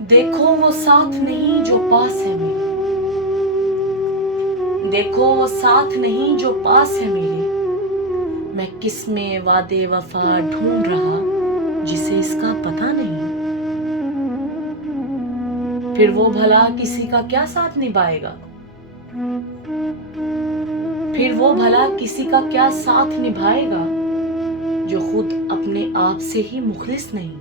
دیکھو وہ ساتھ نہیں جو پاس ہے میرے، دیکھو وہ ساتھ نہیں جو پاس ہے میرے، میں کس میں وعدے وفا ڈھونڈ رہا جسے اس کا پتہ نہیں۔ پھر وہ بھلا کسی کا کیا ساتھ نبھائے گا، پھر وہ بھلا کسی کا کیا ساتھ نبھائے گا جو خود اپنے آپ سے ہی مخلص نہیں۔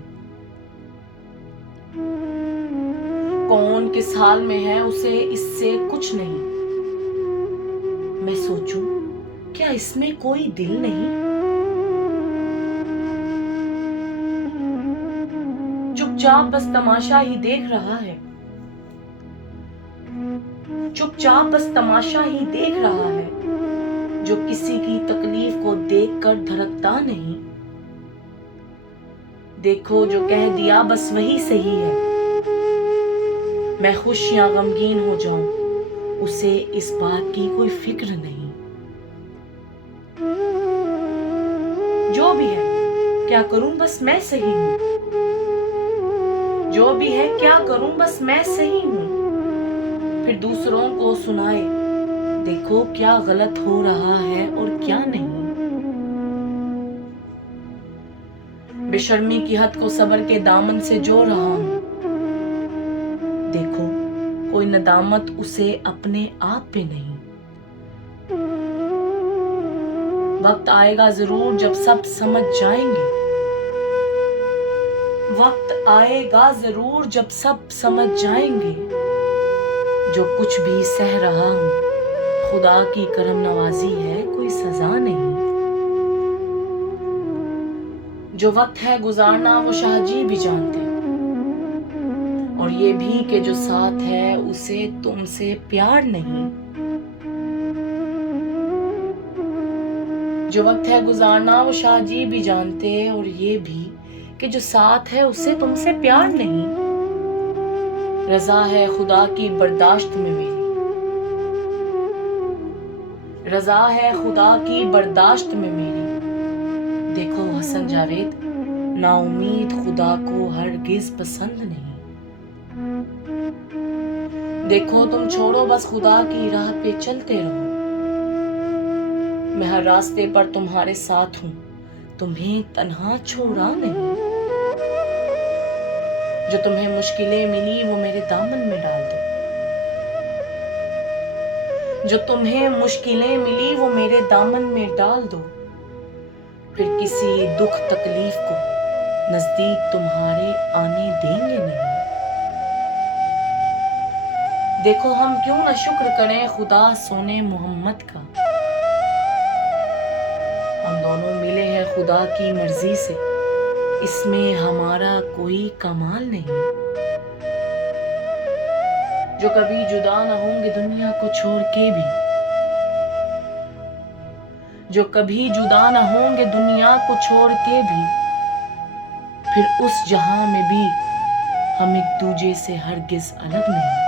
کون کس حال میں ہے اسے اس سے کچھ نہیں، میں سوچوں کیا اس میں کوئی دل نہیں۔ چپ چاپ بس تماشا ہی دیکھ رہا ہے، چپ چاپ بس تماشا ہی دیکھ رہا ہے، جو کسی کی تکلیف کو دیکھ کر دھڑکتا نہیں۔ دیکھو جو کہہ دیا بس وہی صحیح ہے، میں خوش یا غمگین ہو جاؤں اسے اس بات کی کوئی فکر نہیں۔ جو بھی ہے کیا کروں بس میں صحیح ہوں، جو بھی ہے کیا کروں بس میں صحیح ہوں، پھر دوسروں کو سنائے دیکھو کیا غلط ہو رہا ہے اور کیا نہیں۔ بے شرمی کی حد کو صبر کے دامن سے جو رہا ہوں، دیکھو کوئی ندامت اسے اپنے آپ پہ نہیں۔ وقت آئے گا ضرور جب سب سمجھ جائیں گے، وقت آئے گا ضرور جب سب سمجھ جائیں گے، جو کچھ بھی سہ رہا ہوں خدا کی کرم نوازی ہے کوئی سزا نہیں۔ جو وقت ہے گزارنا وہ شاہ جی بھی جانتے، اور یہ بھی کہ جو ساتھ ہے اسے تم سے پیار نہیں۔ جو وقت ہے گزارنا وہ شاہ جی بھی جانتے، اور یہ بھی کہ جو ساتھ ہے اسے تم سے پیار نہیں۔ رضا ہے خدا کی برداشت میں میری، رضا ہے خدا کی برداشت میں میری، دیکھو حسن جاوید نا امید خدا کو ہرگز پسند نہیں۔ دیکھو تم چھوڑو بس خدا کی راہ پہ چلتے رہو، میں ہر راستے پر تمہارے ساتھ ہوں تمہیں تنہا چھوڑا نہیں۔ جو تمہیں مشکلیں ملی وہ میرے دامن میں ڈال دو، جو تمہیں مشکلیں ملی وہ میرے دامن میں ڈال دو، پھر کسی دکھ تکلیف کو نزدیک تمہارے آنے دیں گے نہیں۔ دیکھو ہم کیوں نہ شکر کریں خدا سونے محمد کا، ہم دونوں ملے ہیں خدا کی مرضی سے، اس میں ہمارا کوئی کمال نہیں۔ جو کبھی جدا نہ ہوں گے دنیا کو چھوڑ کے بھی، جو کبھی جدا نہ ہوں گے دنیا کو چھوڑ کے بھی، پھر اس جہاں میں بھی ہم ایک دوجے سے ہرگز الگ نہیں۔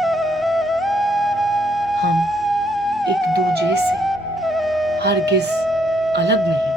ہم ایک دوجے سے ہرگز الگ نہیں۔